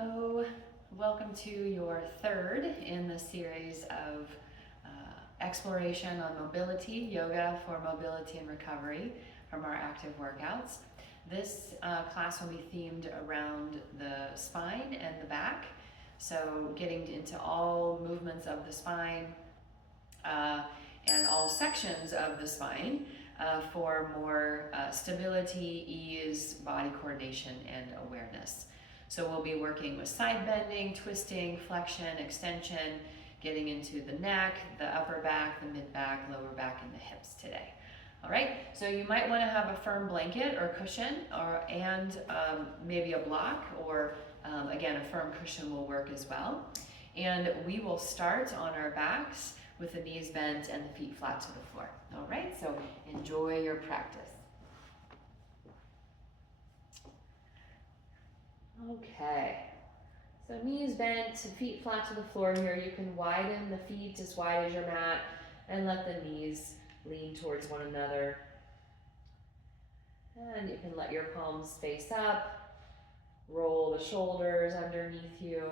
Hello, welcome to your third in the series of exploration on mobility, yoga for mobility and recovery from our active workouts. This class will be themed around the spine and the back, so getting into all movements of the spine and all sections of the spine for more stability, ease, body coordination, and awareness. So we'll be working with side bending, twisting, flexion, extension, getting into the neck, the upper back, the mid back, lower back, and the hips today. All right, so you might want to have a firm blanket or cushion and maybe a block or again, a firm cushion will work as well. And we will start on our backs with the knees bent and the feet flat to the floor. All right, so enjoy your practice. Okay, so knees bent, feet flat to the floor here. You can widen the feet as wide as your mat and let the knees lean towards one another. And you can let your palms face up, roll the shoulders underneath you.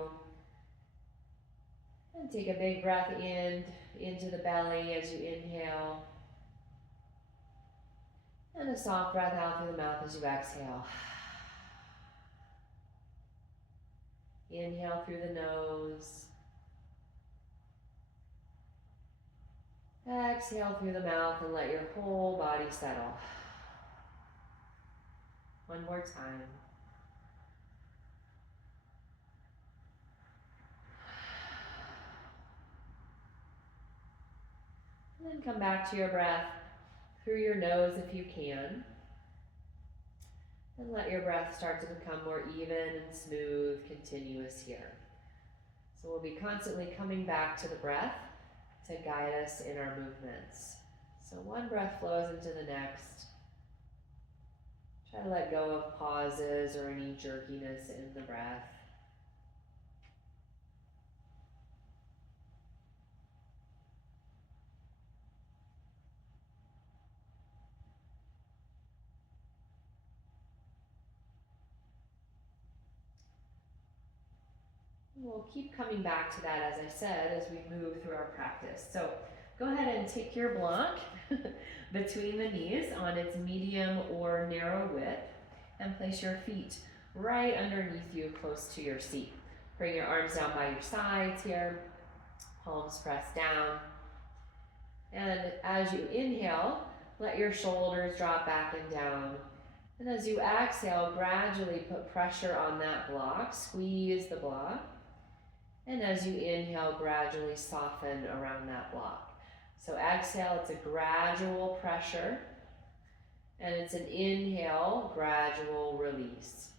And take a big breath in, into the belly as you inhale. And a soft breath out through the mouth as you exhale. Inhale through the nose. Exhale through the mouth and let your whole body settle. One more time. And then come back to your breath through your nose if you can. And let your breath start to become more even and smooth, continuous here. So we'll be constantly coming back to the breath to guide us in our movements. So one breath flows into the next. Try to let go of pauses or any jerkiness in the breath. We'll keep coming back to that, as I said, as we move through our practice. So go ahead and take your block between the knees on its medium or narrow width and place your feet right underneath you close to your seat. Bring your arms down by your sides here, palms pressed down. And as you inhale, let your shoulders drop back and down. And as you exhale, gradually put pressure on that block, squeeze the block. And as you inhale, gradually soften around that block. So exhale, it's a gradual pressure. And it's an inhale, gradual release.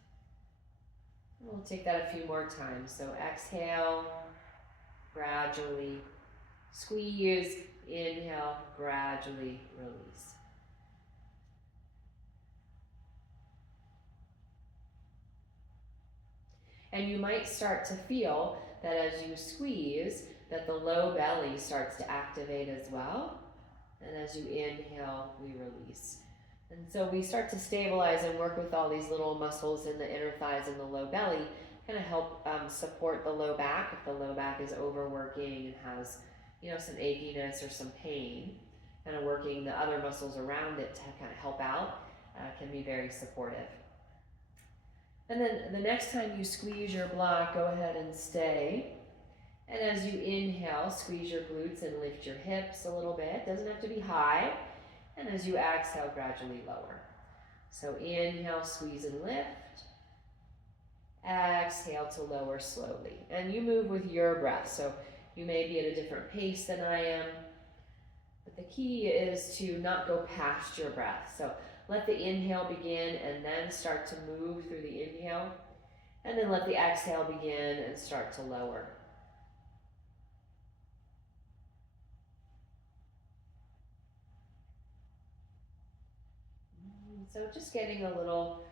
We'll take that a few more times. So exhale, gradually squeeze, inhale, gradually release. And you might start to feel that as you squeeze, that the low belly starts to activate as well. And as you inhale, we release. And so we start to stabilize and work with all these little muscles in the inner thighs and the low belly, kind of help support the low back if the low back is overworking and has, some achiness or some pain. Kind of working the other muscles around it to kind of help out can be very supportive. And then the next time you squeeze your block, go ahead and stay. And as you inhale, squeeze your glutes and lift your hips a little bit. Doesn't have to be high. And as you exhale, gradually lower. So inhale, squeeze and lift. Exhale to lower slowly. And you move with your breath. So you may be at a different pace than I am. But the key is to not go past your breath. So let the inhale begin and then start to move through the inhale. And then let the exhale begin and start to lower. So just getting a little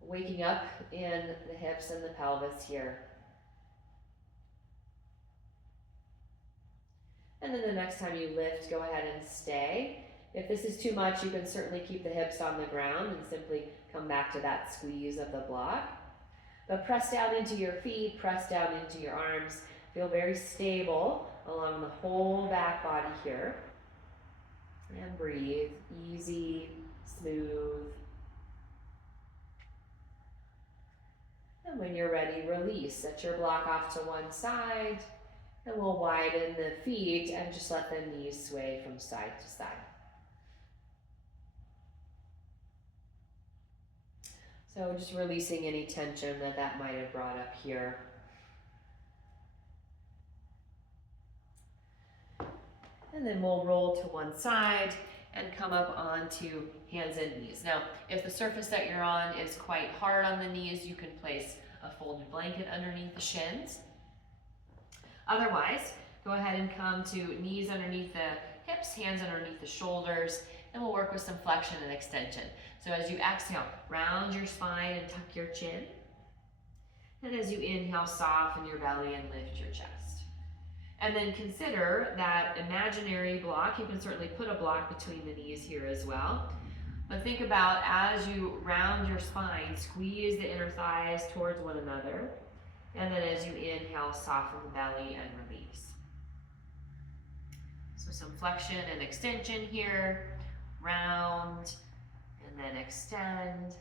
waking up in the hips and the pelvis here. And then the next time you lift, go ahead and stay. If this is too much, you can certainly keep the hips on the ground and simply come back to that squeeze of the block. But press down into your feet, press down into your arms. Feel very stable along the whole back body here. And breathe, easy, smooth. And when you're ready, release. Set your block off to one side, and we'll widen the feet and just let the knees sway from side to side. So just releasing any tension that might have brought up here. And then we'll roll to one side and come up onto hands and knees. Now, if the surface that you're on is quite hard on the knees, you can place a folded blanket underneath the shins. Otherwise, go ahead and come to knees underneath the hips, hands underneath the shoulders, and we'll work with some flexion and extension. So as you exhale, round your spine and tuck your chin. And as you inhale, soften your belly and lift your chest. And then consider that imaginary block. You can certainly put a block between the knees here as well. But think about as you round your spine, squeeze the inner thighs towards one another. And then as you inhale, soften the belly and release. So some flexion and extension here. Round and then extend.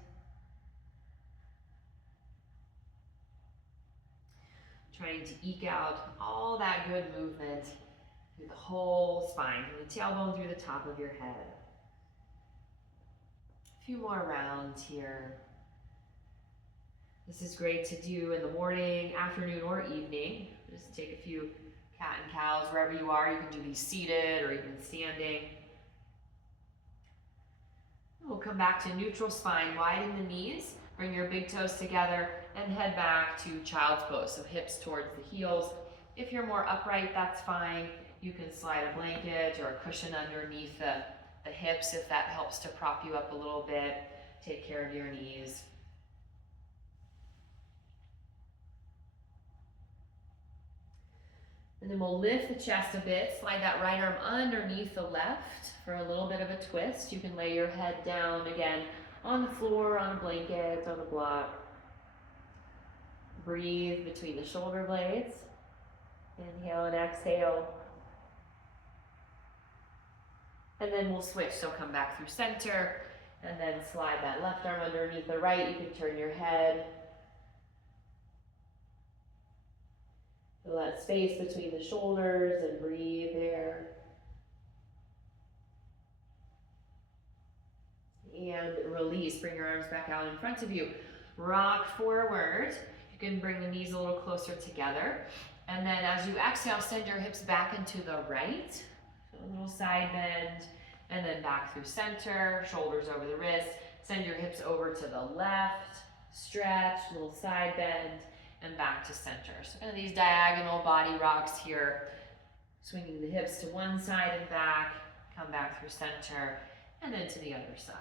Trying to eke out all that good movement through the whole spine, from the tailbone through the top of your head. A few more rounds here. This is great to do in the morning, afternoon, or evening. Just take a few cat and cows wherever you are. You can do these seated or even standing. We'll come back to neutral spine, widen the knees, bring your big toes together, and head back to child's pose, so hips towards the heels. If you're more upright, that's fine. You can slide a blanket or a cushion underneath the hips if that helps to prop you up a little bit. Take care of your knees. And then we'll lift the chest a bit, slide that right arm underneath the left for a little bit of a twist. You can lay your head down again on the floor, on a blanket, on a block. Breathe between the shoulder blades. Inhale and exhale. And then we'll switch, so come back through center, and then slide that left arm underneath the right. You can turn your head. Feel that space between the shoulders and breathe there. And release, bring your arms back out in front of you. Rock forward. You can bring the knees a little closer together. And then as you exhale, send your hips back into the right. So a little side bend, and then back through center, shoulders over the wrist. Send your hips over to the left, stretch, little side bend, and back to center. So kind of these diagonal body rocks here. Swinging the hips to one side and back, come back through center, and then to the other side.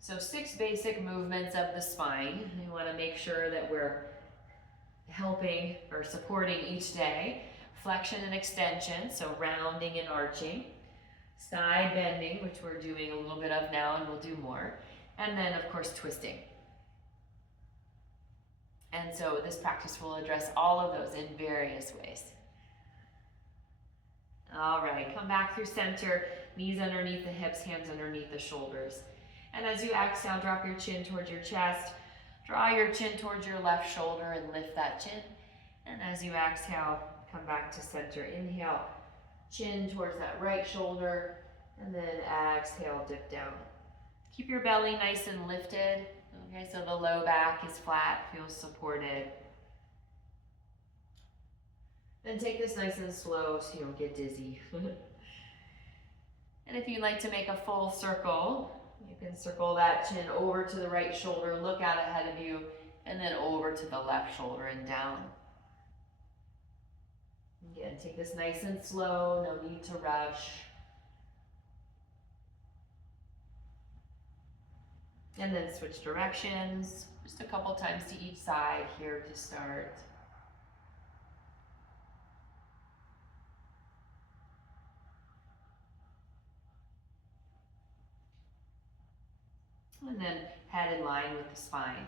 So 6 basic movements of the spine. We want to make sure that we're helping or supporting each day. Flexion and extension, so rounding and arching. Side bending, which we're doing a little bit of now and we'll do more. And then, of course, twisting. And so this practice will address all of those in various ways. All right, come back through center, knees underneath the hips, hands underneath the shoulders. And as you exhale, drop your chin towards your chest. Draw your chin towards your left shoulder and lift that chin. And as you exhale, come back to center. Inhale, chin towards that right shoulder. And then exhale, dip down. Keep your belly nice and lifted. Okay, so the low back is flat, feels supported. Then take this nice and slow so you don't get dizzy. And if you'd like to make a full circle, you can circle that chin over to the right shoulder, look out ahead of you, and then over to the left shoulder and down. Again, take this nice and slow, no need to rush. And then switch directions, just a couple times to each side here to start. And then head in line with the spine.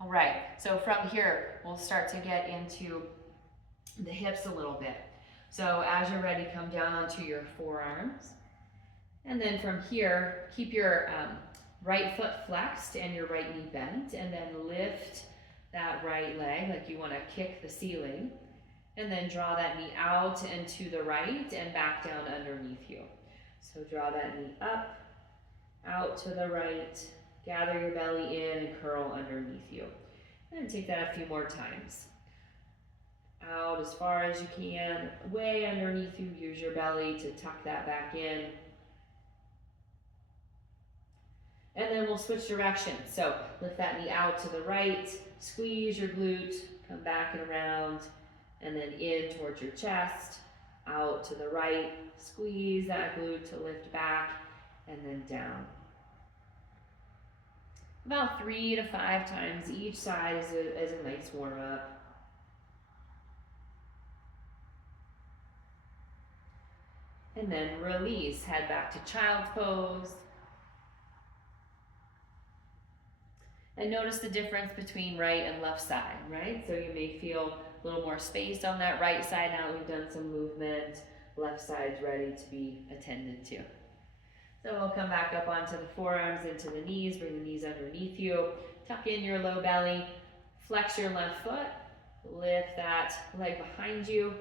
All right, so from here, we'll start to get into the hips a little bit. So as you're ready, come down onto your forearms. And then from here, keep your right foot flexed and your right knee bent, and then lift that right leg like you want to kick the ceiling. And then draw that knee out and to the right and back down underneath you. So draw that knee up, out to the right, gather your belly in and curl underneath you. And take that a few more times. Out as far as you can, way underneath you, use your belly to tuck that back in. And then we'll switch directions. So lift that knee out to the right, squeeze your glute, come back and around, and then in towards your chest, out to the right, squeeze that glute to lift back, and then down. About 3 to 5 times each side is a nice warm up. And then release, head back to child's pose. And notice the difference between right and left side, right? So you may feel a little more space on that right side now that we've done some movement. Left side's ready to be attended to. So we'll come back up onto the forearms, into the knees, bring the knees underneath you. Tuck in your low belly, flex your left foot, lift that leg behind you.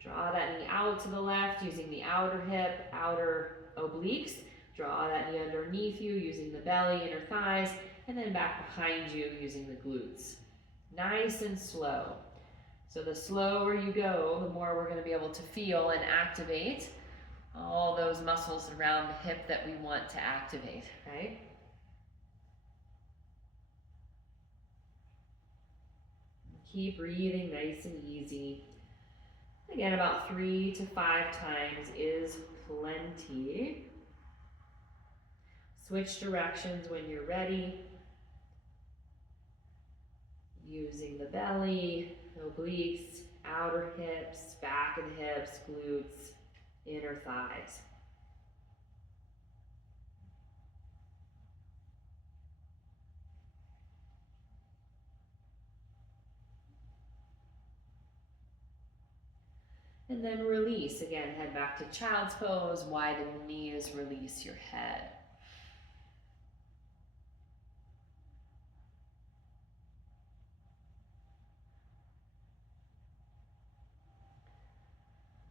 Draw that knee out to the left using the outer hip, outer obliques. Draw that knee underneath you using the belly, inner thighs, and then back behind you using the glutes. Nice and slow. So the slower you go, the more we're going to be able to feel and activate all those muscles around the hip that we want to activate, right? Keep breathing nice and easy. Again, about 3 to 5 times is plenty. Switch directions when you're ready. Using the belly, obliques, outer hips, back of the hips, glutes, inner thighs. And then release. Again, head back to child's pose, widen the knees, release your head.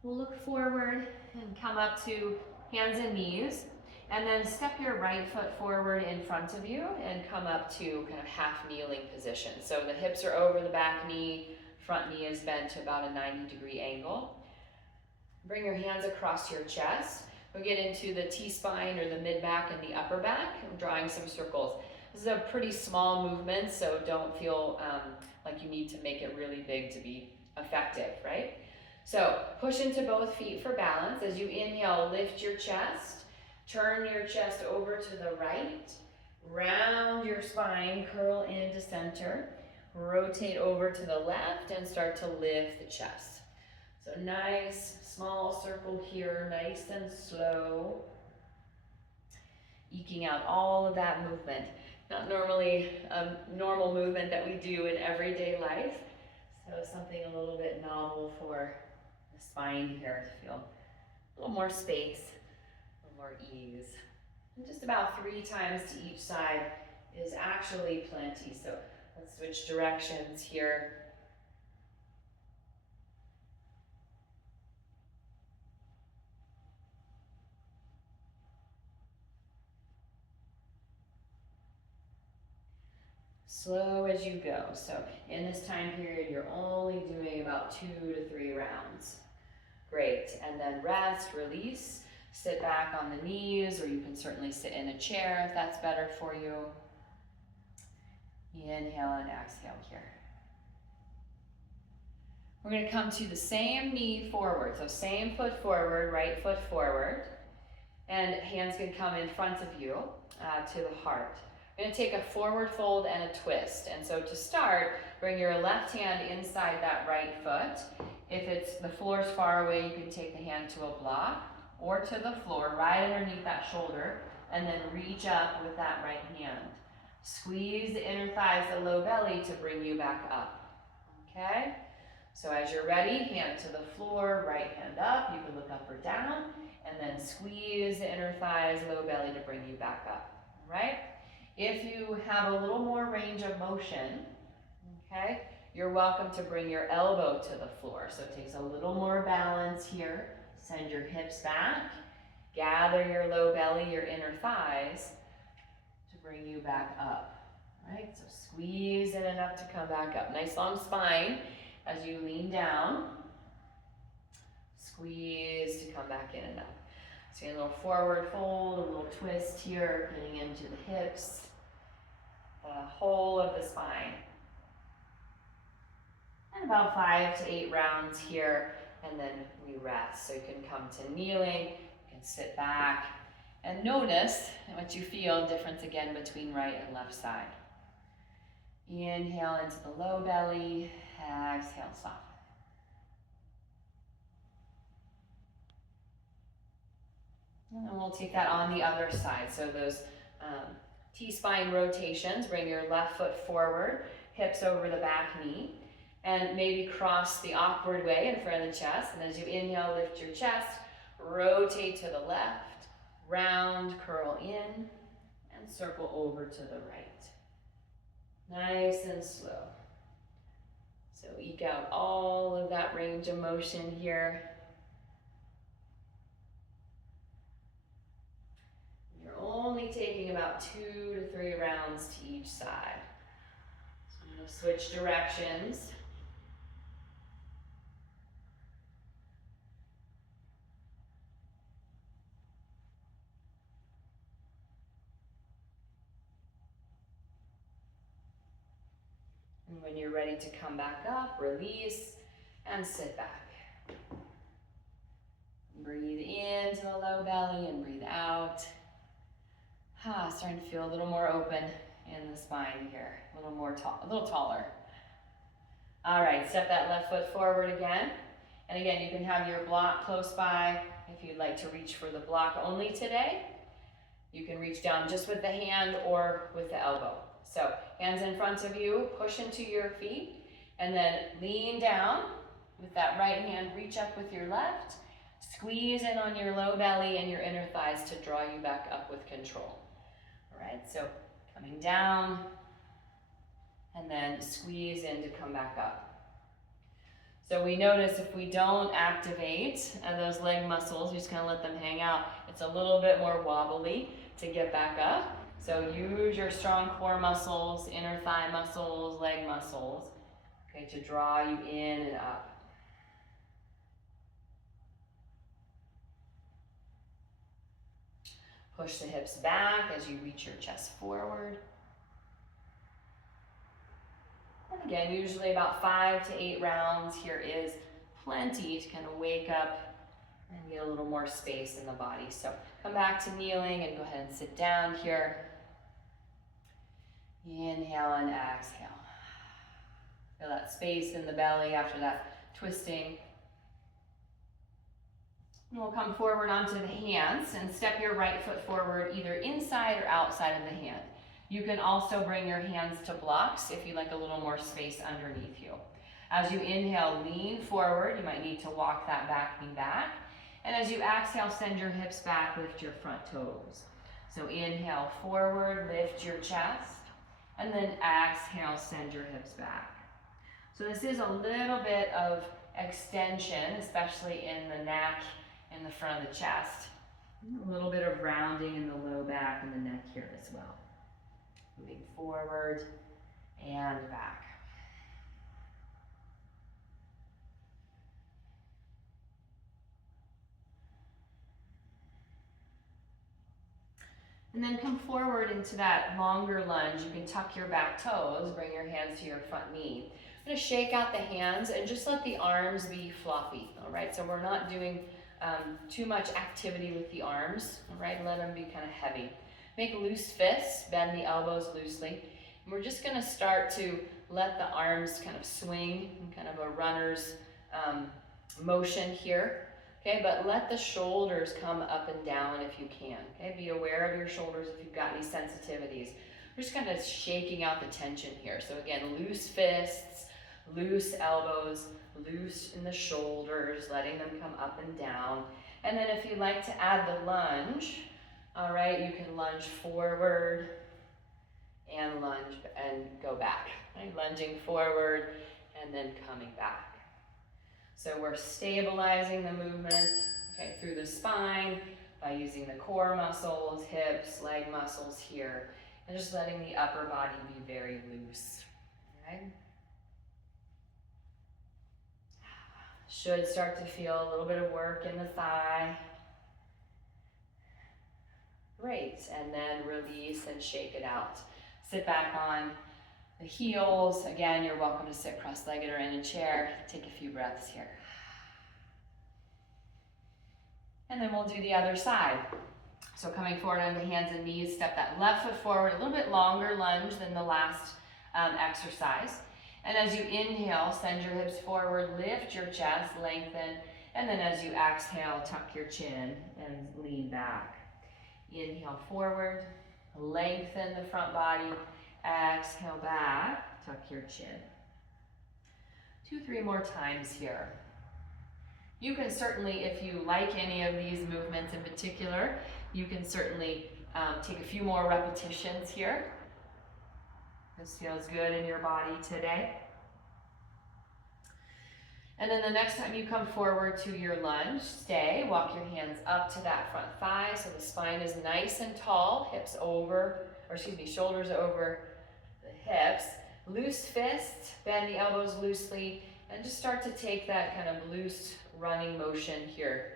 We'll look forward and come up to hands and knees, and then step your right foot forward in front of you and come up to kind of half kneeling position. So the hips are over the back knee, front knee is bent to about a 90-degree angle. Bring your hands across your chest. We'll get into the T-spine or the mid-back and the upper back. I'm drawing some circles. This is a pretty small movement, so don't feel like you need to make it really big to be effective, right? So push into both feet for balance. As you inhale, lift your chest. Turn your chest over to the right. Round your spine, curl into center. Rotate over to the left and start to lift the chest. So nice small circle here, nice and slow. Eking out all of that movement. Not normally a normal movement that we do in everyday life. So something a little bit novel for the spine here to feel a little more space, a little more ease. And just about 3 times to each side is actually plenty. So let's switch directions here. Slow as you go. So in this time period, you're only doing about 2 to 3 rounds. Great. And then rest, release, sit back on the knees, or you can certainly sit in a chair if that's better for you. Inhale and exhale here. We're going to come to the same knee forward. So same foot forward, right foot forward. And hands can come in front of you to the heart. We're going to take a forward fold and a twist. And so to start, bring your left hand inside that right foot. If it's the floor's far away, you can take the hand to a block or to the floor, right underneath that shoulder, and then reach up with that right hand. Squeeze the inner thighs, the low belly to bring you back up, okay? So as you're ready, hand to the floor, right hand up. You can look up or down, and then squeeze the inner thighs, low belly to bring you back up, all right? If you have a little more range of motion, okay, you're welcome to bring your elbow to the floor. So it takes a little more balance here. Send your hips back. Gather your low belly, your inner thighs to bring you back up. All right, so squeeze in enough to come back up. Nice long spine as you lean down. Squeeze to come back in and up. So a little forward fold, a little twist here, getting into the hips, the whole of the spine. And about 5 to 8 rounds here, and then we rest. So you can come to kneeling, you can sit back, and notice what you feel, difference again between right and left side. Inhale into the low belly, exhale, soften. And then we'll take that on the other side. So those T-spine rotations, bring your left foot forward, hips over the back knee, and maybe cross the awkward way in front of the chest. And as you inhale, lift your chest, rotate to the left, round, curl in, and circle over to the right. Nice and slow. So eke out all of that range of motion here. You're only taking about 2 to 3 rounds to each side. So I'm going to switch directions. And when you're ready to come back up, release and sit back. Breathe into the low belly and breathe out. Starting to feel a little more open in the spine here, a little taller. All right, step that left foot forward again. And again, you can have your block close by. If you'd like to reach for the block only today, you can reach down just with the hand or with the elbow. So hands in front of you, push into your feet, and then lean down with that right hand, reach up with your left, squeeze in on your low belly and your inner thighs to draw you back up with control. All right, so coming down, and then squeeze in to come back up. So we notice if we don't activate those leg muscles, you're just gonna let them hang out, it's a little bit more wobbly to get back up. So use your strong core muscles, inner thigh muscles, leg muscles, okay, to draw you in and up. Push the hips back as you reach your chest forward. And again, usually about 5 to 8 rounds here is plenty to kind of wake up and get a little more space in the body. So come back to kneeling and go ahead and sit down here. Inhale and exhale. Feel that space in the belly after that twisting. And we'll come forward onto the hands and step your right foot forward either inside or outside of the hand. You can also bring your hands to blocks if you like a little more space underneath you. As you inhale, lean forward. You might need to walk that back knee back. And as you exhale, send your hips back, lift your front toes. So inhale forward, lift your chest, and then exhale, send your hips back. So this is a little bit of extension, especially in the neck and the front of the chest. A little bit of rounding in the low back and the neck here as well. Moving forward and back. And then come forward into that longer lunge. You can tuck your back toes, bring your hands to your front knee. I'm gonna shake out the hands and just let the arms be fluffy, all right? So we're not doing too much activity with the arms, all right? Let them be kind of heavy. Make loose fists, bend the elbows loosely. And we're just gonna start to let the arms kind of swing in kind of a runner's motion here. Okay, but let the shoulders come up and down if you can. Okay, be aware of your shoulders if you've got any sensitivities. We're just kind of shaking out the tension here. So again, loose fists, loose elbows, loose in the shoulders, letting them come up and down. And then if you like to add the lunge, all right, you can lunge forward and lunge and go back. Right? Lunging forward and then coming back. So we're stabilizing the movement, okay, through the spine by using the core muscles, hips, leg muscles here, and just letting the upper body be very loose. Okay? Should start to feel a little bit of work in the thigh. Great, and then release and shake it out. Sit back on the heels. Again, you're welcome to sit cross-legged or in a chair. Take a few breaths here. And then we'll do the other side. So coming forward on the hands and knees, step that left foot forward, a little bit longer lunge than the last exercise. And as you inhale, send your hips forward, lift your chest, lengthen, and then as you exhale, tuck your chin and lean back. Inhale forward, lengthen the front body, exhale back, tuck your chin. 2-3 more times here. You can certainly, if you like any of these movements in particular, you can certainly take a few more repetitions here. This feels good in your body today. And then the next time you come forward to your lunge, stay, walk your hands up to that front thigh so the spine is nice and tall, hips over, or excuse me, shoulders over the hips. Loose fists, bend the elbows loosely, and just start to take that kind of loose running motion here.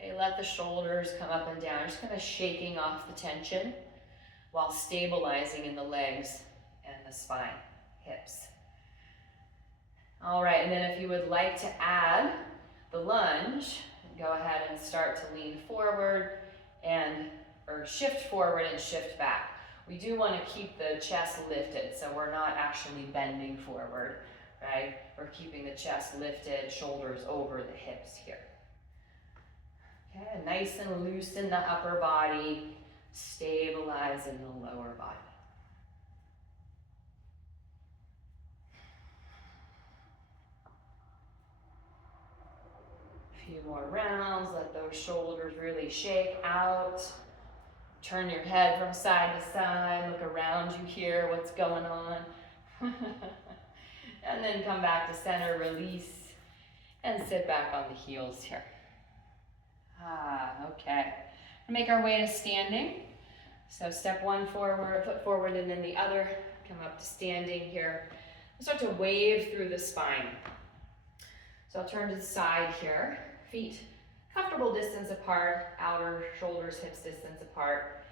Okay, let the shoulders come up and down, just kind of shaking off the tension while stabilizing in the legs and the spine, hips. All right, and then if you would like to add the lunge, go ahead and start to lean forward or shift forward and shift back. We do want to keep the chest lifted, so we're not actually bending forward, right? We're keeping the chest lifted, shoulders over the hips here. Okay, nice and loose in the upper body, stabilize in the lower body. A few more rounds, let those shoulders really shake out. Turn your head from side to side, look around you here, what's going on. And then come back to center, release, and sit back on the heels here. Okay. Make our way to standing. So step one forward, foot forward, and then the other. Come up to standing here. Start to wave through the spine. So I'll turn to the side here. Feet comfortable distance apart, outer shoulders, hips distance apart.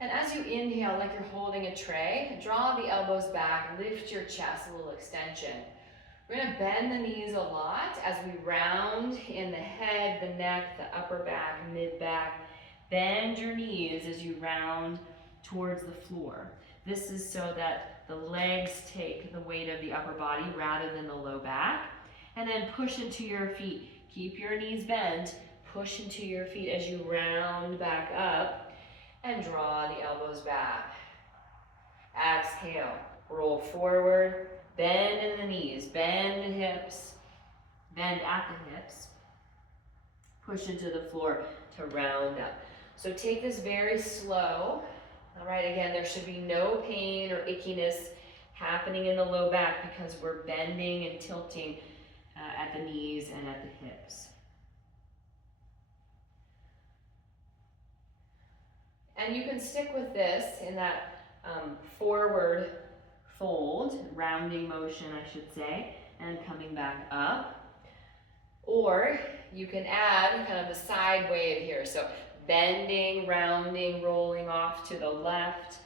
And as you inhale, like you're holding a tray, draw the elbows back, lift your chest, a little extension. We're gonna bend the knees a lot as we round in the head, the neck, the upper back, mid back. Bend your knees as you round towards the floor. This is so that the legs take the weight of the upper body rather than the low back. And then push into your feet. Keep your knees bent. Push into your feet as you round back up and draw the elbows back. Exhale, roll forward, bend in the knees, bend the hips, bend at the hips. Push into the floor to round up. So take this very slow. All right, again, there should be no pain or ickiness happening in the low back because we're bending and tilting at the knees and at the hips. And you can stick with this in that forward fold, rounding motion, I should say, and coming back up. Or you can add kind of the side wave here. So bending, rounding, rolling off to the left.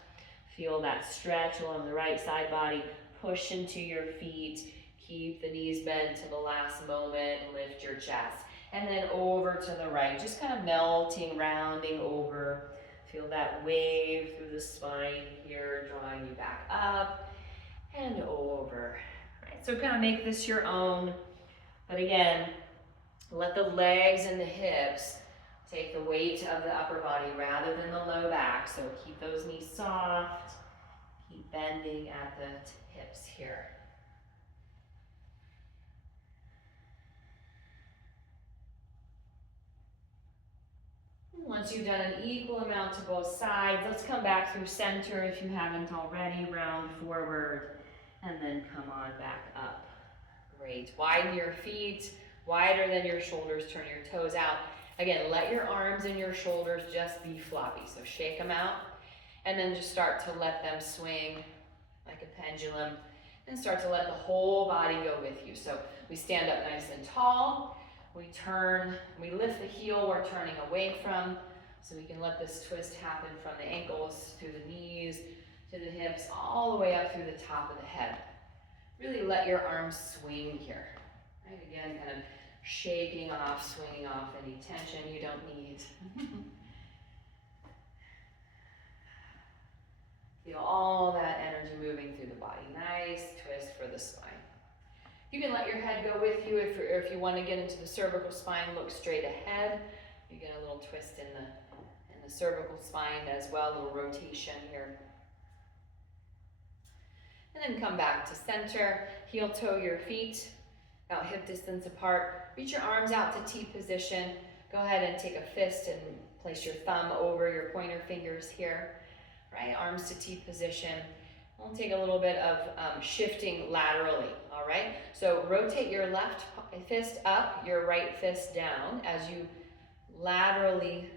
Feel that stretch along the right side body. Push into your feet. Keep the knees bent to the last moment. Lift your chest. And then over to the right. Just kind of melting, rounding over. Feel that wave through the spine here, drawing you back up and over. Right, so kind of make this your own. But again, let the legs and the hips take the weight of the upper body rather than the low back. So keep those knees soft, Keep bending at the hips here. Once you've done an equal amount to both sides, let's come back through center if you haven't already. Round forward, and then come on back up. Great. Widen your feet, wider than your shoulders. Turn your toes out. Again, let your arms and your shoulders just be floppy. So shake them out, and then just start to let them swing like a pendulum, and start to let the whole body go with you. So we stand up nice and tall. We turn, we lift the heel we're turning away from, so we can let this twist happen from the ankles to the knees, to the hips, all the way up through the top of the head. Really let your arms swing here. Right? Again, kind of shaking off, swinging off any tension you don't need. Feel all that energy moving through the body. Nice twist for the spine. You can let your head go with you if you want to get into the cervical spine, look straight ahead. You get a little twist in the cervical spine as well, a little rotation here. And then come back to center, heel toe your feet, about hip distance apart. Reach your arms out to T position. Go ahead and take a fist and place your thumb over your pointer fingers here. Right, arms to T position. We'll take a little bit of shifting laterally, all right? So rotate your left fist up, your right fist down as you laterally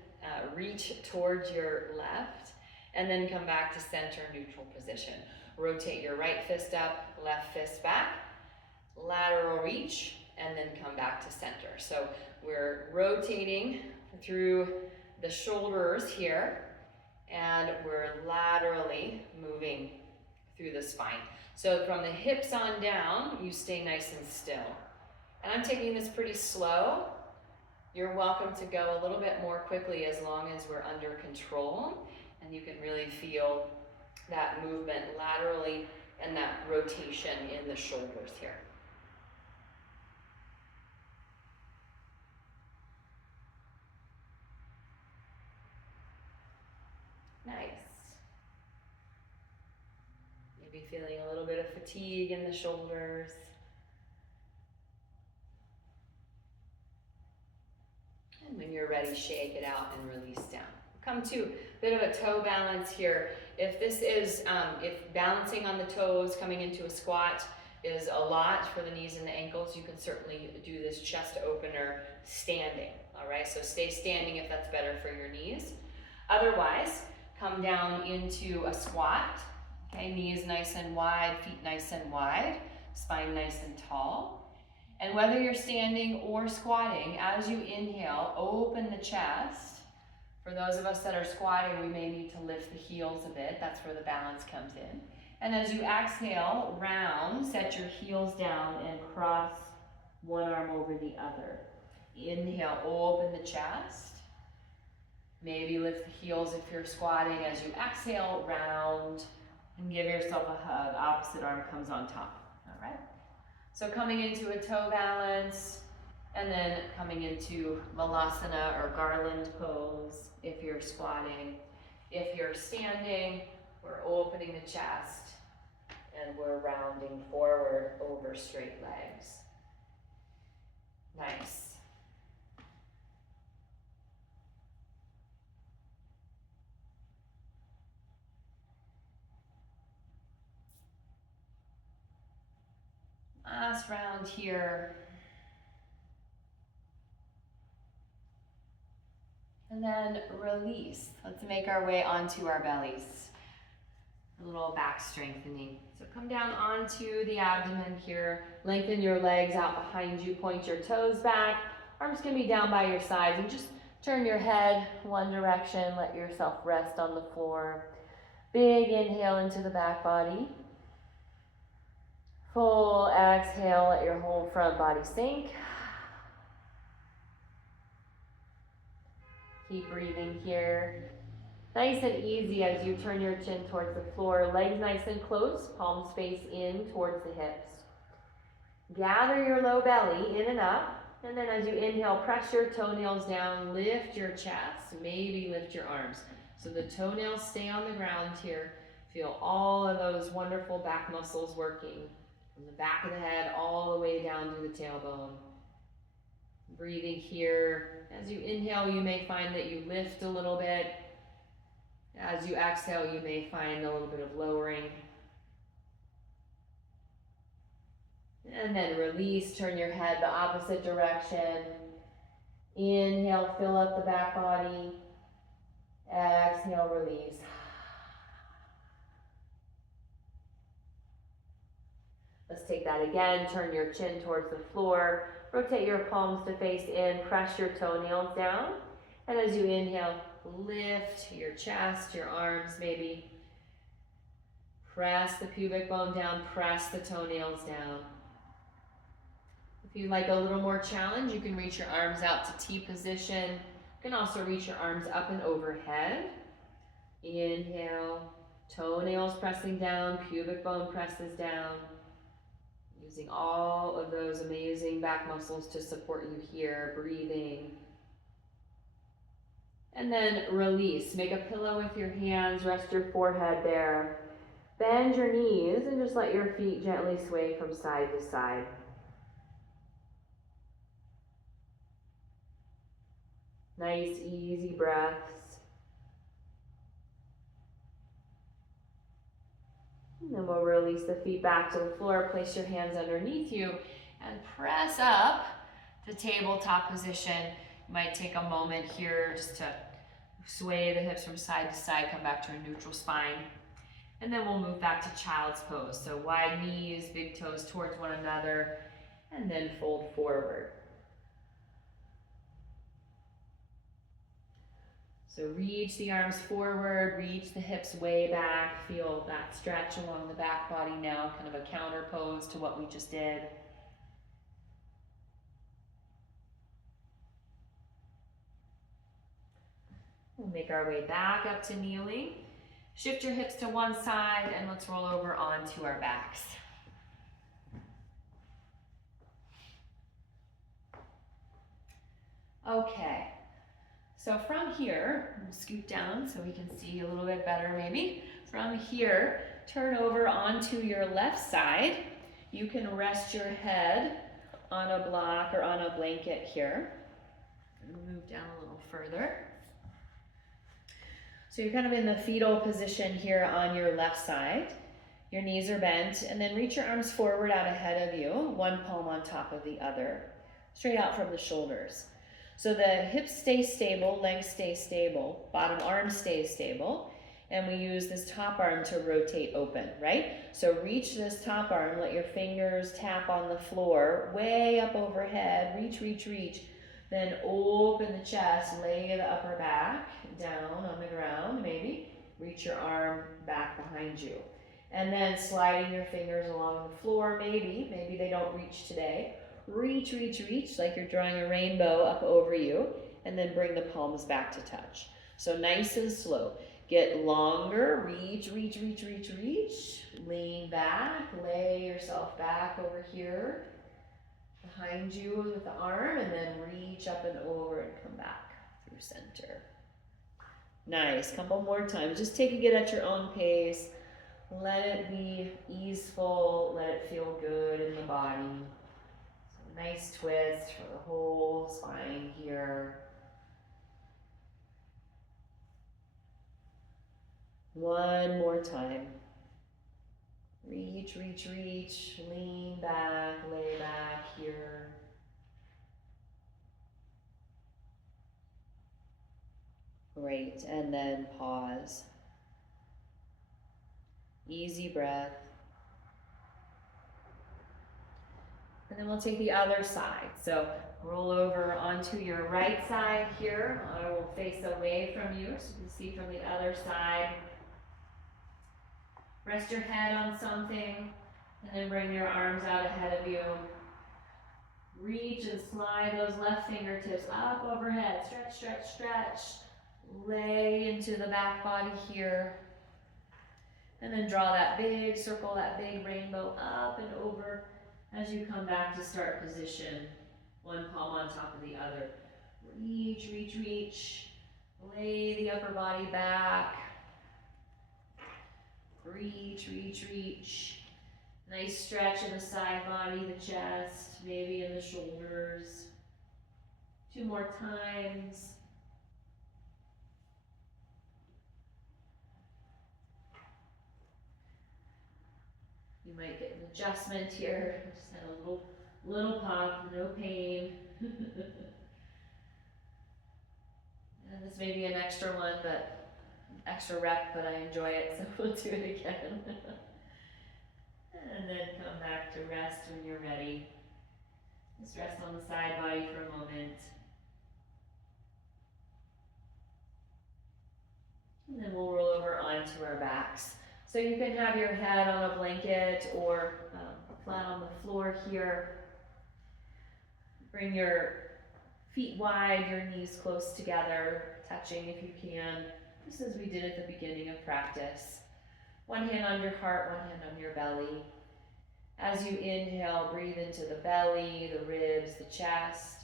reach towards your left, and then come back to center, neutral position. Rotate your right fist up, left fist back, lateral reach, and then come back to center. So we're rotating through the shoulders here, and we're laterally moving through the spine. So from the hips on down, you stay nice and still. And I'm taking this pretty slow. You're welcome to go a little bit more quickly as long as we're under control, and you can really feel that movement laterally and that rotation in the shoulders here. Nice. Maybe feeling a little bit of fatigue in the shoulders. And when you're ready, shake it out and release down. Come to a bit of a toe balance here. If this is, if balancing on the toes, coming into a squat is a lot for the knees and the ankles, you can certainly do this chest opener standing, all right? So stay standing if that's better for your knees. Otherwise, come down into a squat, okay? Knees nice and wide, feet nice and wide, spine nice and tall. And whether you're standing or squatting, as you inhale, open the chest. For those of us that are squatting, we may need to lift the heels a bit. That's where the balance comes in. And as you exhale, round, set your heels down and cross one arm over the other. Inhale, open the chest. Maybe lift the heels if you're squatting. As you exhale, round, and give yourself a hug. Opposite arm comes on top, all right? So coming into a toe balance, and then coming into Malasana or garland pose if you're squatting. If you're standing, we're opening the chest and we're rounding forward over straight legs. Nice. Last round here. And then release. Let's make our way onto our bellies. A little back strengthening. So come down onto the abdomen here. Lengthen your legs out behind you. Point your toes back. Arms can be down by your sides. And just turn your head one direction. Let yourself rest on the floor. Big inhale into the back body. Full exhale. Let your whole front body sink. Keep breathing here. Nice and easy as you turn your chin towards the floor. Legs nice and close, palms face in towards the hips. Gather your low belly in and up. And then as you inhale, press your toenails down, lift your chest, maybe lift your arms. So the toenails stay on the ground here. Feel all of those wonderful back muscles working from the back of the head all the way down to the tailbone. Breathing here. As you inhale, you may find that you lift a little bit. As you exhale, you may find a little bit of lowering. And then release, turn your head the opposite direction. Inhale, fill up the back body. Exhale, release. Let's take that again. Turn your chin towards the floor. Rotate your palms to face in. Press your toenails down. And as you inhale, lift your chest, your arms maybe. Press the pubic bone down. Press the toenails down. If you'd like a little more challenge, you can reach your arms out to T position. You can also reach your arms up and overhead. Inhale, toenails pressing down, pubic bone presses down. Using all of those amazing back muscles to support you here, breathing. And then release. Make a pillow with your hands, rest your forehead there. Bend your knees and just let your feet gently sway from side to side. Nice, easy breaths. And then we'll release the feet back to the floor. Place your hands underneath you and press up to tabletop position. You might take a moment here just to sway the hips from side to side, come back to a neutral spine. And then we'll move back to child's pose. So wide knees, big toes towards one another, and then fold forward. So reach the arms forward, reach the hips way back, feel that stretch along the back body now, kind of a counter pose to what we just did. We'll make our way back up to kneeling. Shift your hips to one side and let's roll over onto our backs. Okay. So from here, we'll scoot down so we can see a little bit better maybe. From here, turn over onto your left side. You can rest your head on a block or on a blanket here. Move down a little further. So you're kind of in the fetal position here on your left side. Your knees are bent, and then reach your arms forward out ahead of you, one palm on top of the other, straight out from the shoulders. So the hips stay stable, legs stay stable, bottom arm stays stable, and we use this top arm to rotate open, right? So reach this top arm, let your fingers tap on the floor, way up overhead, reach, reach, reach. Then open the chest, lay the upper back down on the ground, maybe. Reach your arm back behind you. And then sliding your fingers along the floor, maybe they don't reach today. Reach, reach, reach, like you're drawing a rainbow up over you, and then bring the palms back to touch. So nice and slow. Get longer, reach, reach, reach, reach, reach. Lean back, lay yourself back over here, behind you with the arm, and then reach up and over and come back through center. Nice, couple more times. Just taking it at your own pace. Let it be easeful, let it feel good in the body. So nice twist for the whole spine here. One more time. Reach, reach, reach, lean back, lay back here. Great, and then pause. Easy breath. And then we'll take the other side. So roll over onto your right side here. I will face away from you so you can see from the other side. Rest your head on something, and then bring your arms out ahead of you. Reach and slide those left fingertips up overhead. Stretch, stretch, stretch. Lay into the back body here. And then draw that big circle, that big rainbow up and over as you come back to start position. One palm on top of the other. Reach, reach, reach. Lay the upper body back. Reach, reach, reach. Nice stretch in the side body, the chest, maybe in the shoulders. 2 more times. You might get an adjustment here. Just had a little pop, no pain. And this may be an extra one, but extra rep, but I enjoy it, so we'll do it again. And then come back to rest when you're ready. Just rest on the side body for a moment. And then we'll roll over onto our backs. So you can have your head on a blanket or flat on the floor here. Bring your feet wide, your knees close together, touching if you can, just as we did at the beginning of practice. One hand on your heart, one hand on your belly. As you inhale, breathe into the belly, the ribs, the chest.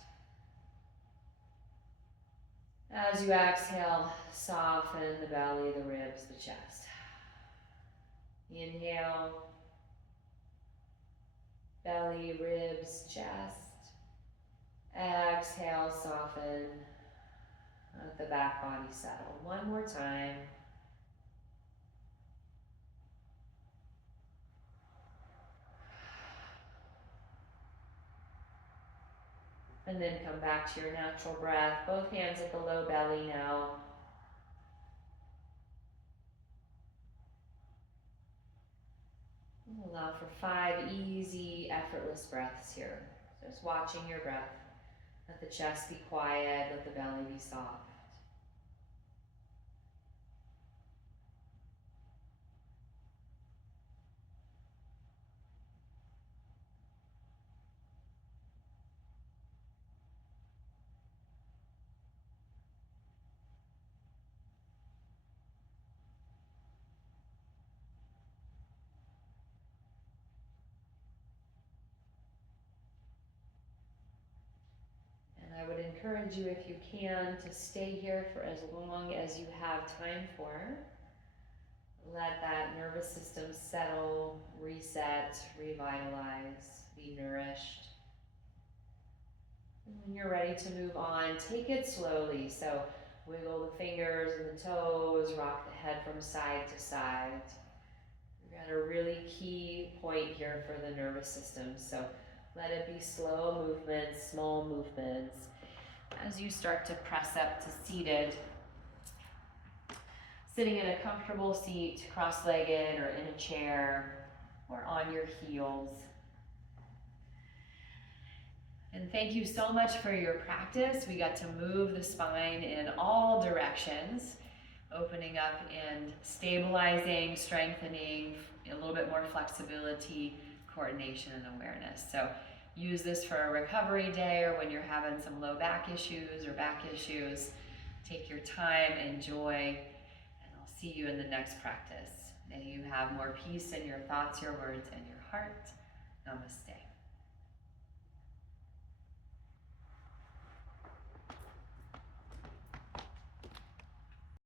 As you exhale, soften the belly, the ribs, the chest. Inhale, belly, ribs, chest. Exhale, soften. Let the back body settle. One more time. And then come back to your natural breath. Both hands at the low belly now. And allow for 5 easy, effortless breaths here. Just watching your breath. Let the chest be quiet, let the belly be soft. I would encourage you, if you can, to stay here for as long as you have time for. Let that nervous system settle, reset, revitalize, be nourished. And when you're ready to move on, take it slowly. So wiggle the fingers and the toes, rock the head from side to side. We've got a really key point here for the nervous system. So let it be slow movements, small movements. As you start to press up to seated, sitting in a comfortable seat, cross-legged or in a chair or on your heels. And thank you so much for your practice. We got to move the spine in all directions, opening up and stabilizing, strengthening, a little bit more flexibility, coordination, and awareness. So use this for a recovery day or when you're having some low back issues or back issues. Take your time, enjoy, and I'll see you in the next practice. May you have more peace in your thoughts, your words, and your heart. Namaste.